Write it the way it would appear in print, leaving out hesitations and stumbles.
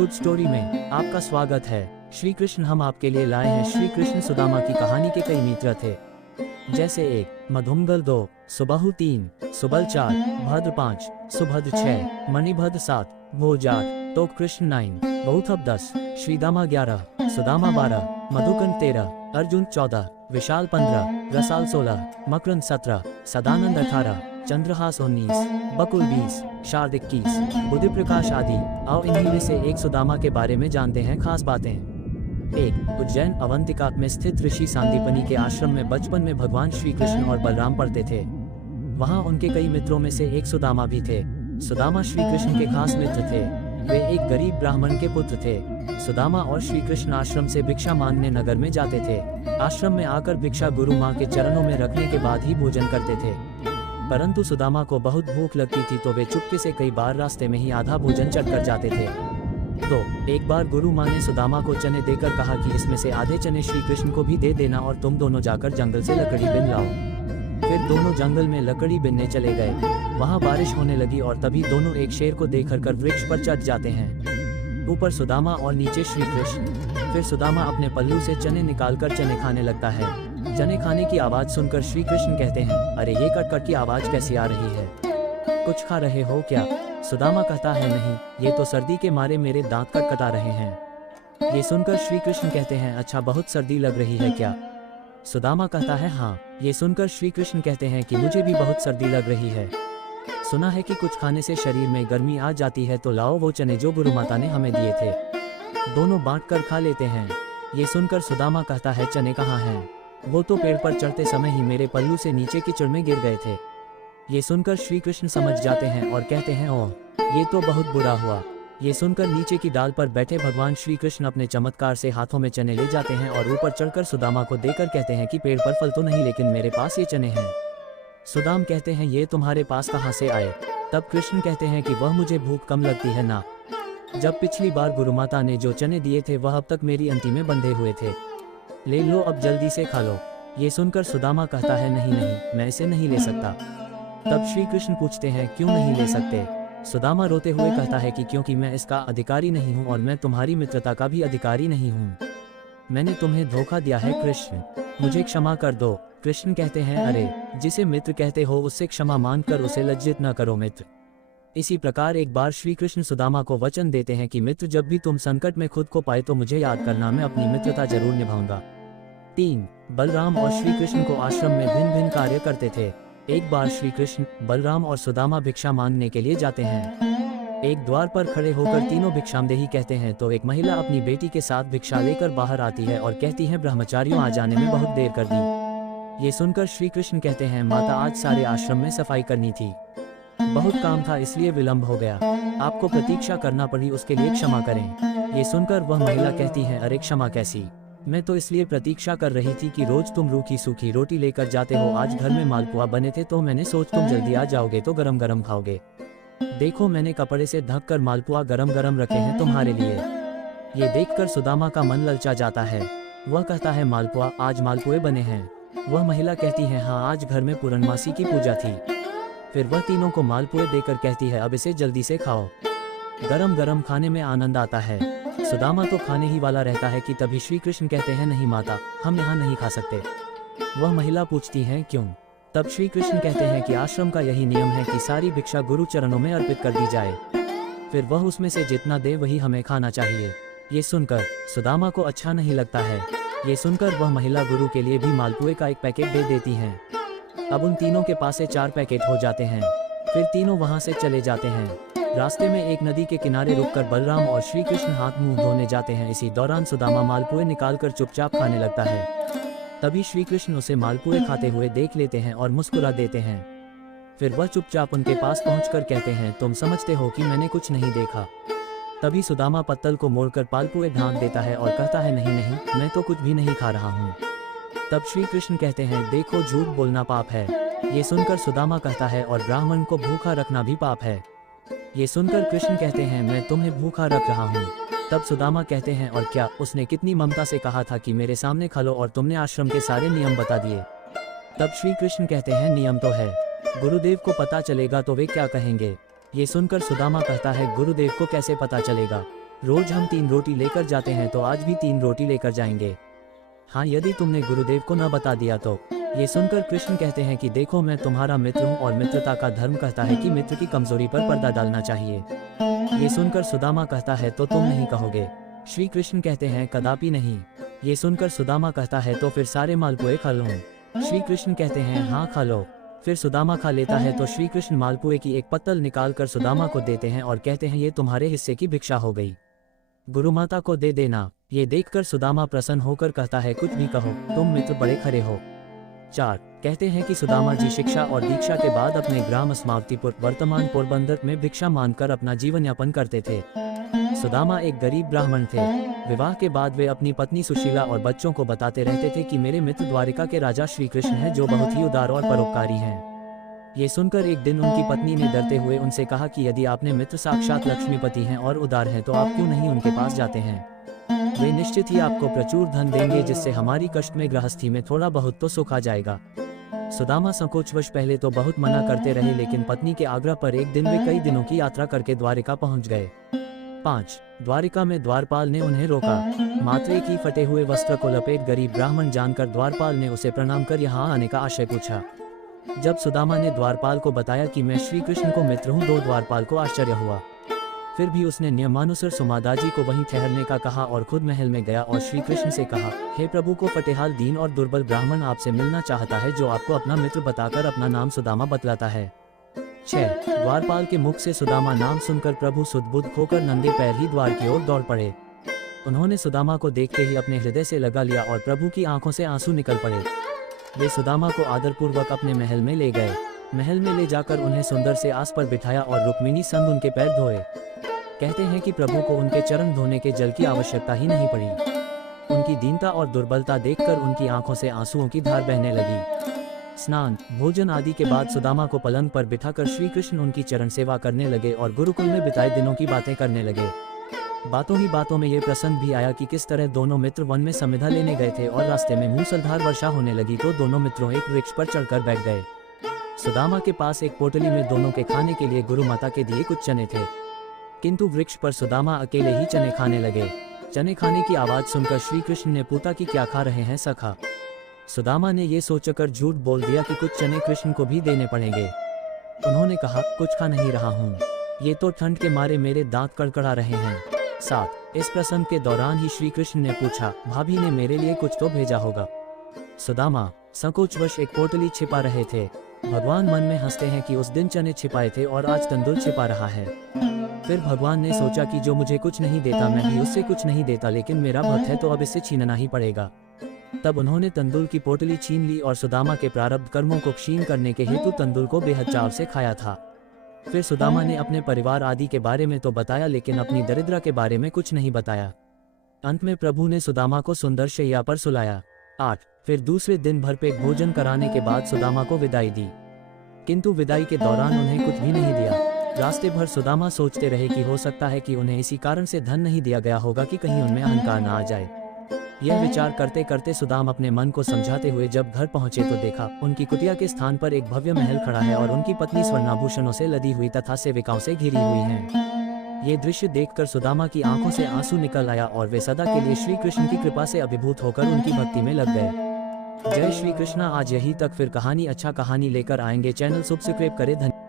Good story में आपका स्वागत है। श्री कृष्ण हम आपके लिए लाए हैं श्री कृष्ण सुदामा की कहानी के कई मित्र थे, जैसे 1 मधुमंगल 2 सुबाहु 3 सुबल 4 भद्र 5 सुभद्र 6 मणिभद्र 7 भोज 8 तो कृष्ण 9 गौतम 10 श्रीदामा 11 सुदामा 12 मधुकंद 13 अर्जुन 14 विशाल 15 रसाल 16 मकरंद 17 सदानंद 18 चंद्रहास 19 बकुल 20 शारद 21 बुद्धि प्रकाश आदि। आओ इन्हीं में से एक सुदामा के बारे में जानते हैं खास बातें। 1 उज्जैन अवंतिका में स्थित ऋषि सांदीपनि के आश्रम में बचपन में भगवान श्री कृष्ण और बलराम पढ़ते थे। वहां उनके कई मित्रों में से एक सुदामा भी थे। सुदामा श्री कृष्ण के खास मित्र थे। वे एक गरीब ब्राह्मण के पुत्र थे। सुदामा और श्री कृष्ण आश्रम से भिक्षा मांगने नगर में जाते थे। आश्रम में आकर भिक्षा गुरु माँ के चरणों में रखने के बाद ही भोजन करते थे। परंतु सुदामा को बहुत भूख लगती थी तो वे चुपके से कई बार रास्ते में ही आधा भोजन चढ़कर जाते थे। तो एक बार गुरु माँ ने सुदामा को चने देकर कहा कि इसमें से आधे चने श्री कृष्ण को भी दे देना और तुम दोनों जाकर जंगल से लकड़ी बिन लाओ। फिर दोनों जंगल में लकड़ी बिनने चले गए। वहाँ बारिश होने लगी और तभी दोनों एक शेर को देखकर वृक्ष पर चढ़ जाते हैं। ऊपर सुदामा और नीचे श्री कृष्ण। फिर सुदामा अपने पल्लू से चने निकालकर चने खाने लगता है। चने खाने की आवाज सुनकर श्री कृष्ण कहते हैं, अरे ये कट की आवाज कैसी आ रही है, कुछ खा रहे हो क्या? सुदामा कहता है, नहीं, ये तो सर्दी के मारे मेरे दांत कटा रहे हैं। ये सुनकर श्री कृष्ण कहते हैं, अच्छा बहुत सर्दी लग रही है क्या? सुदामा कहता है, हाँ। ये सुनकर श्री कृष्ण कहते हैं कि मुझे भी बहुत सर्दी लग रही है। सुना है कि कुछ खाने से शरीर में गर्मी आ जाती है, तो लाओ वो चने जो गुरु माता ने हमें दिए थे, दोनों बांट कर खा लेते हैं। ये सुनकर सुदामा कहता है, चने कहाँ हैं? वो तो पेड़ पर चढ़ते समय ही मेरे पल्लू से नीचे कीचड़ में गिर गए थे। ये सुनकर श्री कृष्ण समझ जाते हैं और कहते हैं, ओह ये तो बहुत बुरा हुआ। ये सुनकर नीचे की डाल पर बैठे भगवान श्री कृष्ण अपने चमत्कार से हाथों में चने ले जाते हैं और ऊपर चढ़कर सुदामा को देकर कहते हैं कि पेड़ पर फल तो नहीं, लेकिन मेरे पास ये चने हैं। सुदाम कहते हैं, ये तुम्हारे पास कहाँ से आए? तब कृष्ण कहते हैं कि वह मुझे भूख कम लगती है ना। जब पिछली बार गुरु माता ने जो चने दिए थे वह अब तक मेरी अंटी में बंधे हुए थे, ले लो अब जल्दी से खा लो। ये सुनकर सुदामा कहता है, नहीं नहीं, मैं इसे नहीं ले सकता। तब श्री कृष्ण पूछते हैं, क्यों नहीं ले सकते? सुदामा रोते हुए कहता है कि क्योंकि मैं इसका अधिकारी नहीं हूँ और मैं तुम्हारी मित्रता का भी अधिकारी नहीं हूँ। मैंने तुम्हें धोखा दिया है कृष्ण, मुझे क्षमा कर दो। कृष्ण कहते हैं, अरे जिसे मित्र कहते हो उससे क्षमा मांग कर उसे लज्जित न करो मित्र। इसी प्रकार एक बार श्री कृष्ण सुदामा को वचन देते हैं कि मित्र जब भी तुम संकट में खुद को पाए तो मुझे याद करना, मैं अपनी मित्रता जरूर निभाऊंगा। 3 बलराम और श्री कृष्ण को आश्रम में भिन्न भिन्न कार्य करते थे। एक बार श्री कृष्ण, बलराम और सुदामा भिक्षा मांगने के लिए जाते हैं। एक द्वार पर खड़े होकर तीनों भिक्षामदेही कहते हैं तो एक महिला अपनी बेटी के साथ भिक्षा लेकर बाहर आती है और कहती है, ब्रह्मचारियों आ जाने में बहुत देर कर दी। ये सुनकर श्री कृष्ण कहते हैं, माता आज सारे आश्रम में सफाई करनी थी, बहुत काम था इसलिए विलंब हो गया, आपको प्रतीक्षा करना पड़ी, उसके लिए क्षमा करें। ये सुनकर वह महिला कहती है, अरे क्षमा कैसी, मैं तो इसलिए प्रतीक्षा कर रही थी कि रोज तुम रूखी सूखी रोटी लेकर जाते हो, आज घर में मालपुआ बने थे तो मैंने सोच तुम जल्दी आ जाओगे तो गरम गरम खाओगे। देखो मैंने कपड़े से ढक कर मालपुआ गरम गरम रखे हैं तुम्हारे लिए। ये देखकर सुदामा का मन ललचा जाता है। वह कहता है, मालपुआ, आज मालपुए बने हैं? वह महिला कहती है, हाँ आज घर में पूर्णमासी की पूजा थी। फिर वह तीनों को मालपुए देकर कहती है, अब इसे जल्दी से खाओ, गरम गरम खाने में आनंद आता है। सुदामा तो खाने ही वाला रहता है कि तभी श्री कृष्ण कहते हैं, नहीं माता, हम यहाँ नहीं खा सकते। वह महिला पूछती है, क्यों? तब श्री कृष्ण कहते हैं कि आश्रम का यही नियम है कि सारी भिक्षा गुरु चरणों में अर्पित कर दी जाए, फिर वह उसमें से जितना दे वही हमें खाना चाहिए। ये सुनकर सुदामा को अच्छा नहीं लगता है। ये सुनकर वह महिला गुरु के लिए भी मालपुए का एक पैकेट दे देती है। अब उन तीनों के पास से 4 पैकेट हो जाते हैं। फिर तीनों वहां से चले जाते हैं। रास्ते में एक नदी के किनारे रुककर बलराम और श्री कृष्ण हाथ मुंह धोने जाते हैं। इसी दौरान सुदामा मालपुए निकालकर चुपचाप खाने लगता है। तभी श्री कृष्ण उसे मालपुए खाते हुए देख लेते हैं और मुस्कुरा देते हैं। फिर वह चुपचाप उनके पास पहुंचकर कहते हैं, तुम समझते हो कि मैंने कुछ नहीं देखा? तभी सुदामा पत्तल को मोड़कर मालपुए ढांक देता है और कहता है, नहीं नहीं, मैं तो कुछ भी नहीं खा रहा हूँ। तब श्री कृष्ण कहते हैं, देखो झूठ बोलना पाप है। ये सुनकर सुदामा कहता है, और ब्राह्मण को भूखा रखना भी पाप है। ये सुनकर कृष्ण कहते हैं, मैं तुम्हें भूखा रख रहा हूँ। तब सुदामा कहते हैं, और क्या, उसने कितनी ममता से कहा था कि मेरे सामने खा लो और तुमने आश्रम के सारे नियम बता दिए। तब श्री कृष्ण कहते हैं, नियम तो है, गुरुदेव को पता चलेगा तो वे क्या कहेंगे? ये सुनकर सुदामा कहता है, गुरुदेव को कैसे पता चलेगा? रोज हम 3 रोटी लेकर जाते हैं तो आज भी 3 रोटी लेकर जाएंगे। हाँ, यदि तुमने गुरुदेव को न बता दिया तो। ये सुनकर कृष्ण कहते हैं कि देखो मैं तुम्हारा मित्र हूँ और मित्रता का धर्म कहता है कि मित्र की कमजोरी पर पर्दा डालना चाहिए। ये सुनकर सुदामा कहता है तो तुम नहीं कहोगे? श्री कृष्ण कहते हैं कदापि नहीं। ये सुनकर सुदामा कहता है तो फिर सारे मालपुए खा लूं? श्री कृष्ण कहते हैं हाँ खा लो। फिर सुदामा खा लेता है तो श्री कृष्ण मालपुए की एक पत्तल निकाल कर सुदामा को देते हैं और कहते हैं ये तुम्हारे हिस्से की भिक्षा हो गई, गुरु माता को दे देना। ये देखकर सुदामा प्रसन्न होकर कहता है कुछ भी कहो, तुम मित्र बड़े खरे हो। 4 कहते हैं कि सुदामा जी शिक्षा और दीक्षा के बाद अपने ग्राम समावतीपुर वर्तमान पोरबंदर में भिक्षा मांगकर अपना जीवन यापन करते थे। सुदामा एक गरीब ब्राह्मण थे। विवाह के बाद वे अपनी पत्नी सुशीला और बच्चों को बताते रहते थे कि मेरे मित्र द्वारिका के राजा श्री कृष्ण हैं जो बहुत ही उदार और परोपकारी हैं। ये सुनकर एक दिन उनकी पत्नी ने डरते हुए उनसे कहा कि यदि आपने मित्र साक्षात लक्ष्मीपति हैं और उदार हैं तो आप क्यों नहीं उनके पास जाते हैं? वे निश्चित ही आपको प्रचुर धन देंगे जिससे हमारी कष्ट में गृहस्थी में थोड़ा बहुत तो सुख आ जाएगा। सुदामा संकोचवश पहले तो बहुत मना करते रहे, लेकिन पत्नी के आग्रह पर एक दिन वे कई दिनों की यात्रा करके द्वारिका पहुंच गए। 5 द्वारिका में द्वारपाल ने उन्हें रोका। मात्र एक ही फटे हुए वस्त्र को लपेट गरीब ब्राह्मण जानकर द्वारपाल ने उसे प्रणाम कर यहाँ आने का आशय पूछा। जब सुदामा ने द्वारपाल को बताया कि मैं श्री कृष्ण को मित्र हूँ, तो द्वारपाल को आश्चर्य हुआ। फिर भी उसने नियमानुसार सुमादाजी को वहीं ठहरने का कहा और खुद महल में गया और श्री कृष्ण से कहा, हे प्रभु, को फटेहाल दीन और दुर्बल ब्राह्मण आपसे मिलना चाहता है जो आपको अपना मित्र बताकर अपना नाम सुदामा बतलाता है। 6 द्वारपाल के मुख से सुदामा नाम सुनकर प्रभु सुध-बुध खोकर नंगे पैर ही द्वार की ओर दौड़ पड़े। उन्होंने सुदामा को देखते ही अपने हृदय से लगा लिया और प्रभु की आंखों से आंसू निकल पड़े। वे सुदामा को आदरपूर्वक अपने महल में ले गए। महल में ले जाकर उन्हें सुंदर से आस पर बिठाया और रुक्मिणी संग उनके पैर धोए। कहते हैं कि प्रभु को उनके चरण धोने के जल की आवश्यकता ही नहीं पड़ी। उनकी दीनता और दुर्बलता देखकर उनकी आंखों से आंसुओं की धार बहने लगी। स्नान भोजन आदि के बाद सुदामा को पलंग पर बिठाकर श्री कृष्ण उनकी चरण सेवा करने लगे और गुरुकुल में बिताए दिनों की बातें करने लगे। बातों ही बातों में ये प्रसंग भी आया कि किस तरह दोनों मित्र वन में समिधा लेने गए थे और रास्ते में मूसलधार वर्षा होने लगी तो दोनों मित्रों एक वृक्ष पर चढ़कर बैठ गए। सुदामा के पास एक पोटली में दोनों के खाने के लिए गुरु माता के दिए कुछ चने थे, किंतु वृक्ष पर सुदामा अकेले ही चने खाने लगे। चने खाने की आवाज सुनकर श्री कृष्ण ने पूछा कि क्या खा रहे हैं सखा? सुदामा ने ये सोचकर झूठ बोल दिया कि कुछ चने कृष्ण को भी देने पड़ेंगे। उन्होंने कहा, कुछ खा नहीं रहा हूँ, ये तो ठंड के मारे मेरे दांत कड़कड़ा रहे हैं। 7 इस प्रसंग के दौरान ही श्री कृष्ण ने पूछा, भाभी ने मेरे लिए कुछ तो भेजा होगा? सुदामा संकोचवश एक पोटली छिपा रहे थे। भगवान मन में हंसते हैं कि उस दिन चने छिपाए थे और आज तंदुर छिपा रहा है। फिर भगवान ने सोचा कि जो मुझे कुछ नहीं देता मैं भी उससे कुछ नहीं देता, लेकिन मेरा भक्त है तो अब इससे छीनना ही पड़ेगा। तब उन्होंने तंदूर की पोटली छीन ली और सुदामा के प्रारब्ध कर्मों को क्षीण करने के हेतु तंदूर को बेहद चाव से खाया था। फिर सुदामा ने अपने परिवार आदि के बारे में तो बताया, लेकिन अपनी दरिद्रता के बारे में कुछ नहीं बताया। अंत में प्रभु ने सुदामा को सुंदर शैया पर सुलाया। 8 फिर दूसरे दिन भरपेट भोजन कराने के बाद सुदामा को विदाई दी, किंतु विदाई के दौरान उन्हें कुछ भी नहीं दिया। रास्ते भर सुदामा सोचते रहे कि हो सकता है कि उन्हें इसी कारण से धन नहीं दिया गया होगा कि कहीं उनमें अहंकार न आ जाए। यह विचार करते करते सुदामा अपने मन को समझाते हुए जब घर पहुंचे तो देखा उनकी कुटिया के स्थान पर एक भव्य महल खड़ा है और उनकी पत्नी स्वर्णाभूषणों से लदी हुई तथा सेविकाओं से घिरी हुई है। ये दृश्य देखकर सुदामा की आंखों से आंसू निकल आया और वे सदा के लिए श्री कृष्ण की कृपा से अभिभूत होकर उनकी भक्ति में लग गए। जय श्री कृष्णा। आज यही तक, फिर कहानी अच्छा कहानी लेकर आएंगे। चैनल सब्सक्राइब करें। धन्यवाद।